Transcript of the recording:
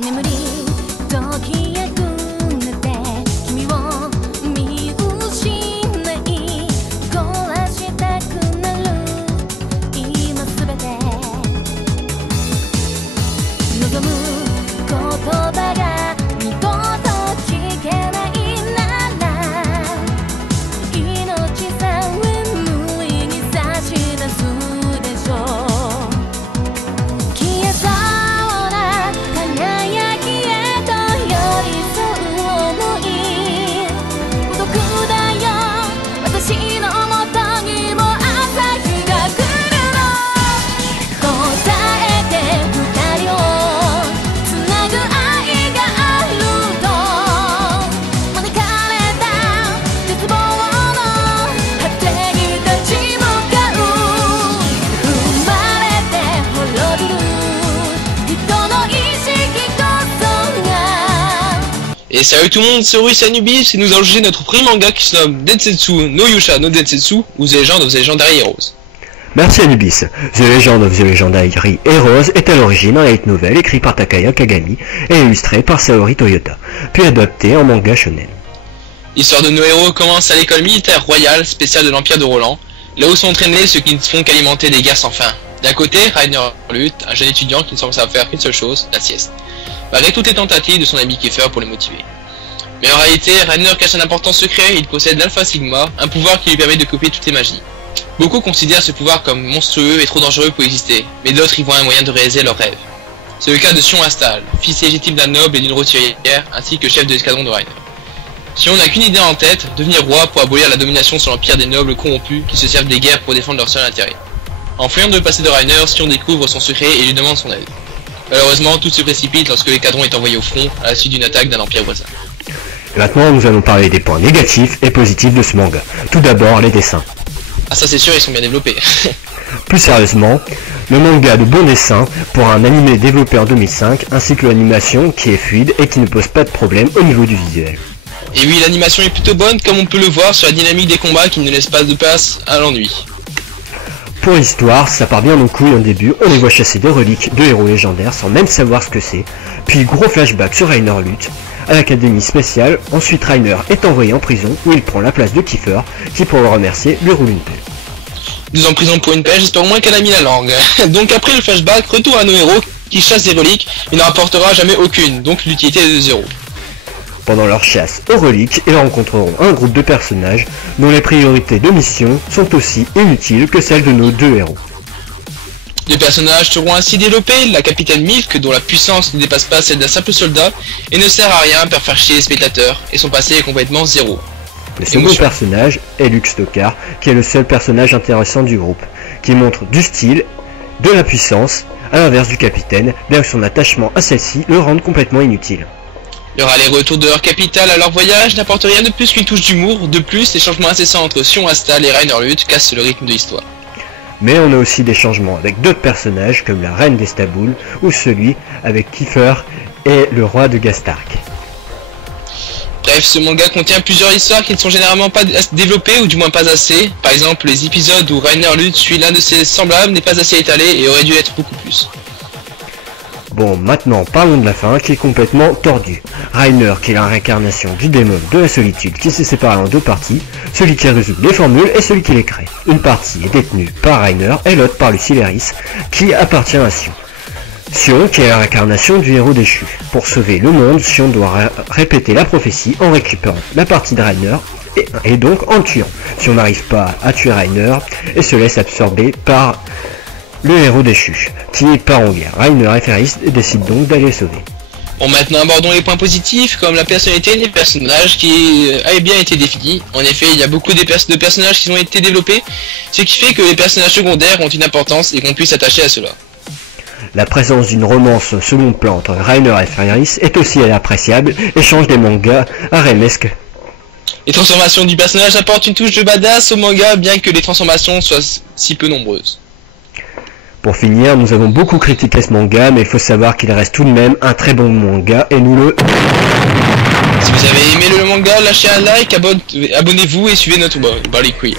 眠り時やくねて君を見失い壊したくなる今すべて望む言葉が二度と聞けないなら命さえ無意に差し出すでしょう消えそうな輝きへと寄り添う想い孤独だよ私のもとにも朝日が来るの答えて二人をつなぐ愛があると招かれた絶望の果てに立ち向かう生まれて滅びる人の意識こそが Et salut tout le monde, c'est Ruiz Anubis et nous allons juger notre premier manga qui se nomme Densetsu no Yusha no Densetsu ou The Legend of the Legendary Heroes. Merci Anubis. The Legend of the Legendary Heroes est à l'origine un light novel écrit par Takaya Kagami et illustré par Saori Toyota, puis adapté en manga shonen. L'histoire de nos héros commence à l'école militaire royale spéciale de l'Empire de Roland, là où sont entraînés ceux qui ne font qu'alimenter des guerres sans fin. D'un côté, Rainer Luth, un jeune étudiant qui ne semble savoir faire qu'une seule chose, la sieste, malgré toutes les tentatives de son ami Kiefer pour les motiver. Mais en réalité, Rainer cache un important secret, il possède l'Alpha Sigma, un pouvoir qui lui permet de copier toutes les magies. Beaucoup considèrent ce pouvoir comme monstrueux et trop dangereux pour exister, mais d'autres y voient un moyen de réaliser leurs rêves. C'est le cas de Sion Astal, fils légitime d'un noble et d'une roturière, ainsi que chef de l'escadron de Rainer. Sion n'a qu'une idée en tête, devenir roi pour abolir la domination sur l'empire des nobles corrompus qui se servent des guerres pour défendre leur seul intérêt. En fouillant le passé de Rainer, Sion découvre son secret et lui demande son aide. Malheureusement, tout se précipite lorsque l'escadron est envoyé au front à la suite d'une attaque d'un empire voisin. Et maintenant nous allons parler des points négatifs et positifs de ce manga. Tout d'abord les dessins. Ah ça c'est sûr, ils sont bien développés. Plus sérieusement, le manga a de bons dessins pour un animé développé en 2005 ainsi que l'animation qui est fluide et qui ne pose pas de problème au niveau du visuel. Et oui, l'animation est plutôt bonne comme on peut le voir sur la dynamique des combats qui ne laisse pas de place à l'ennui. Pour l'histoire, ça part bien en couille au début, on les voit chasser des reliques de héros légendaires sans même savoir ce que c'est, puis gros flashback sur Rainer Luth, à l'académie spéciale, ensuite Rainer est envoyé en prison où il prend la place de Kiefer, qui pour le remercier lui roule une pelle. 12 ans en prison pour une pelle, j'espère au moins qu'elle a mis la langue. Donc après le flashback, retour à nos héros qui chassent des reliques, il n'en rapportera jamais aucune, donc l'utilité est de zéro. Pendant leur chasse aux reliques, ils rencontreront un groupe de personnages dont les priorités de mission sont aussi inutiles que celles de nos deux héros. Les personnages seront ainsi développés, la capitaine Milk dont la puissance ne dépasse pas celle d'un simple soldat et ne sert à rien pour faire chier les spectateurs, et son passé est complètement zéro. Le second personnage est Luke Stockard, qui est le seul personnage intéressant du groupe, qui montre du style, de la puissance, à l'inverse du capitaine, bien que son attachement à celle-ci le rende complètement inutile. Il y aura les retours de leur capitale à leur voyage, n'apporte rien de plus qu'une touche d'humour, de plus les changements incessants entre Sion Astal et Rainer Luth cassent le rythme de l'histoire. Mais on a aussi des changements avec d'autres personnages comme la reine d'Estaboul ou celui avec Kiefer et le roi de Gastark. Bref, ce manga contient plusieurs histoires qui ne sont généralement pas développées ou du moins pas assez. Par exemple, les épisodes où Rainer Luth suit l'un de ses semblables n'est pas assez étalé et aurait dû être beaucoup plus. Bon, maintenant parlons de la fin qui est complètement tordue. Rainer qui est la réincarnation du démon de la solitude qui s'est séparé en deux parties, celui qui résout les formules et celui qui les crée. Une partie est détenue par Rainer et l'autre par Lucileris qui appartient à Sion. Sion qui est la réincarnation du héros déchu. Pour sauver le monde, Sion doit répéter la prophétie en récupérant la partie de Rainer et donc en le tuant. Sion n'arrive pas à tuer Rainer et se laisse absorber par le héros déchu, qui part en guerre. Rainer et Ferris décident donc d'aller le sauver. Bon, maintenant abordons les points positifs, comme la personnalité des personnages qui a bien été définie. En effet, il y a beaucoup de personnages qui ont été développés, ce qui fait que les personnages secondaires ont une importance et qu'on puisse s'attacher à cela. La présence d'une romance au second plan entre Rainer et Ferris est aussi appréciable et change des mangas haremesques. Les transformations du personnage apportent une touche de badass au manga, bien que les transformations soient si peu nombreuses. Pour finir, nous avons beaucoup critiqué ce manga, mais il faut savoir qu'il reste tout de même un très bon manga, et nous le... Si vous avez aimé le manga, lâchez un like, abonnez-vous et suivez notre les couilles.